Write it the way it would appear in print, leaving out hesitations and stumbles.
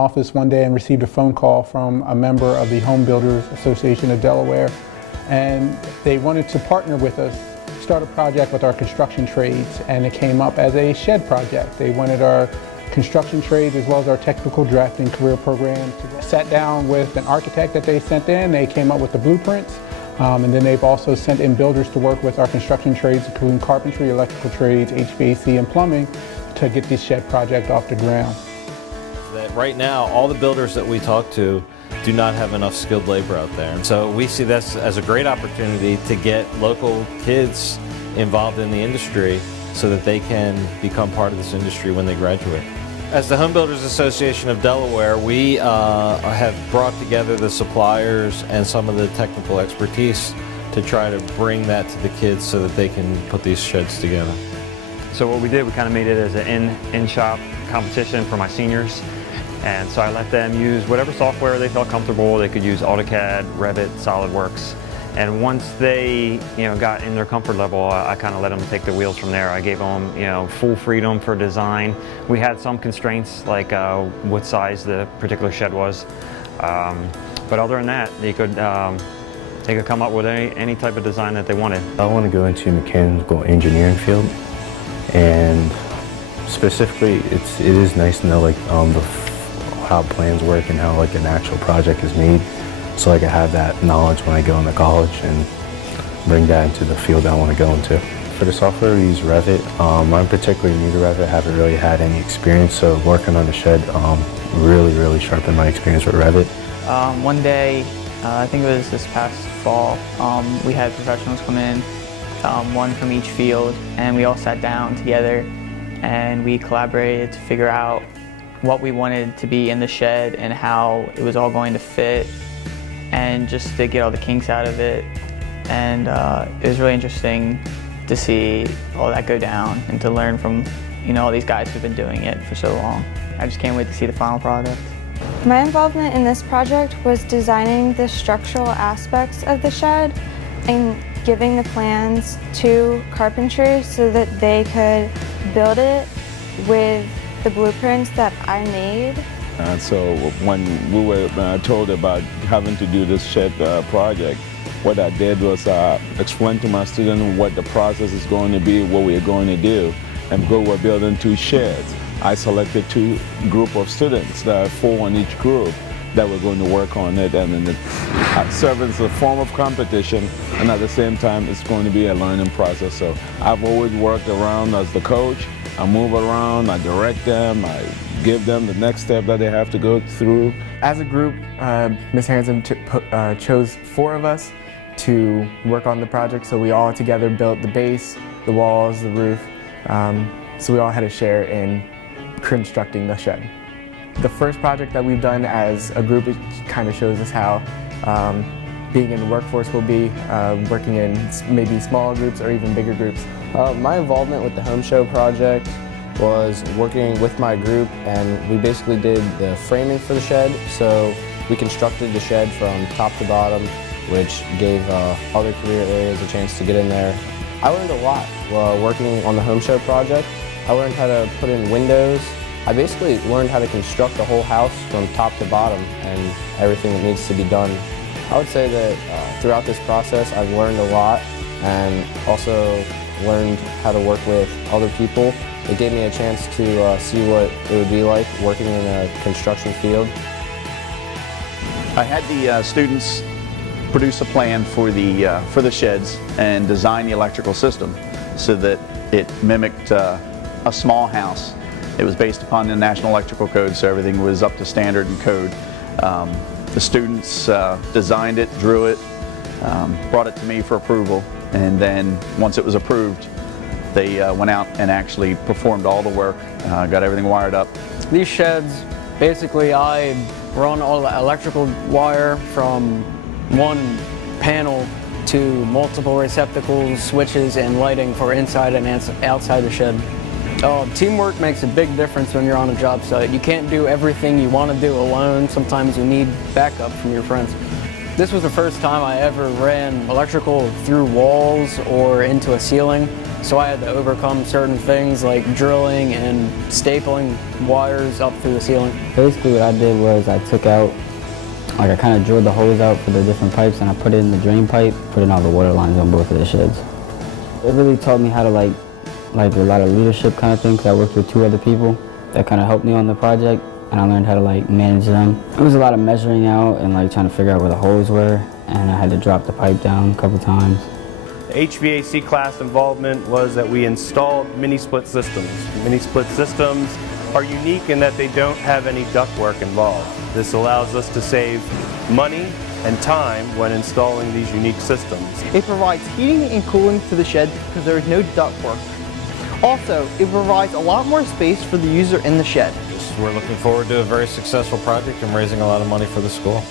Office one day and received a phone call from a member of the Home Builders Association of Delaware, and they wanted to partner with us, start a project with our construction trades, and it came up as a shed project. They wanted our construction trades as well as our technical drafting career program. Sat down with an architect that they sent in, they came up with the blueprints, and then they've also sent in builders to work with our construction trades, including carpentry, electrical trades, HVAC, and plumbing, to get this shed project off the ground. That right now, all the builders that we talk to do not have enough skilled labor out there. And so we see this as a great opportunity to get local kids involved in the industry so that they can become part of this industry when they graduate. As the Home Builders Association of Delaware, we have brought together the suppliers and some of the technical expertise to try to bring that to the kids so that they can put these sheds together. So what we did, we kind of made it as an in-shop competition for my seniors. And so I let them use whatever software they felt comfortable. They could use AutoCAD, Revit, SolidWorks. And once they, got in their comfort level, I kind of let them take the wheels from there. I gave them, full freedom for design. We had some constraints, like what size the particular shed was. But other than that, they could come up with any type of design that they wanted. I want to go into mechanical engineering field, and specifically, it is nice to know how plans work and how an actual project is made, so I have that knowledge when I go into college and bring that into the field I want to go into. For the software, we use Revit. I'm particularly new to Revit, haven't really had any experience, so working on the shed really sharpened my experience with Revit. One day, I think it was this past fall, we had professionals come in, one from each field, and we all sat down together and we collaborated to figure out what we wanted to be in the shed and how it was all going to fit, and just to get all the kinks out of it. And it was really interesting to see all that go down and to learn from all these guys who've been doing it for so long. I just can't wait to see the final product. My involvement in this project was designing the structural aspects of the shed and giving the plans to carpentry so that they could build it with the blueprints that I made. So when we were told about having to do this shed project, what I did was explain to my students what the process is going to be, what we're going to do, and we're building 2 sheds. I selected 2 groups of students, 4 in each group, that were going to work on it, and then it serves as a form of competition, and at the same time it's going to be a learning process. So I've always worked around as the coach. I move around, I direct them, I give them the next step that they have to go through. As a group, Ms. Hansen chose 4 of us to work on the project, so we all together built the base, the walls, the roof, so we all had a share in constructing the shed. The first project that we've done as a group, it kind of shows us how being in the workforce will be, working in maybe small groups or even bigger groups. My involvement with the home show project was working with my group, and we basically did the framing for the shed. So we constructed the shed from top to bottom, which gave other career areas a chance to get in there. I learned a lot while working on the home show project. I learned how to put in windows. I basically learned how to construct the whole house from top to bottom and everything that needs to be done. I would say that throughout this process I've learned a lot, and also learned how to work with other people. It gave me a chance to see what it would be like working in a construction field. I had the students produce a plan for the sheds and design the electrical system so that it mimicked a small house. It was based upon the National Electrical Code, so everything was up to standard and code. The students designed it, drew it, brought it to me for approval, and then once it was approved, they went out and actually performed all the work, got everything wired up. These sheds, basically I run all the electrical wire from one panel to multiple receptacles, switches, and lighting for inside and outside the shed. Teamwork makes a big difference when you're on a job site. You can't do everything you want to do alone. Sometimes you need backup from your friends. This was the first time I ever ran electrical through walls or into a ceiling. So I had to overcome certain things like drilling and stapling wires up through the ceiling. Basically what I did was I took out, I kind of drilled the holes out for the different pipes and I put it in the drain pipe, put in all the water lines on both of the sheds. It really taught me how to like a lot of leadership kind of thing, because I worked with 2 other people that kind of helped me on the project, and I learned how to manage them. It was a lot of measuring out and trying to figure out where the holes were, and I had to drop the pipe down a couple times. The HVAC class involvement was that we installed mini split systems. Mini split systems are unique in that they don't have any ductwork involved. This allows us to save money and time when installing these unique systems. It provides heating and cooling to the shed because there is no ductwork. Also, it provides a lot more space for the user in the shed. We're looking forward to a very successful project and raising a lot of money for the school.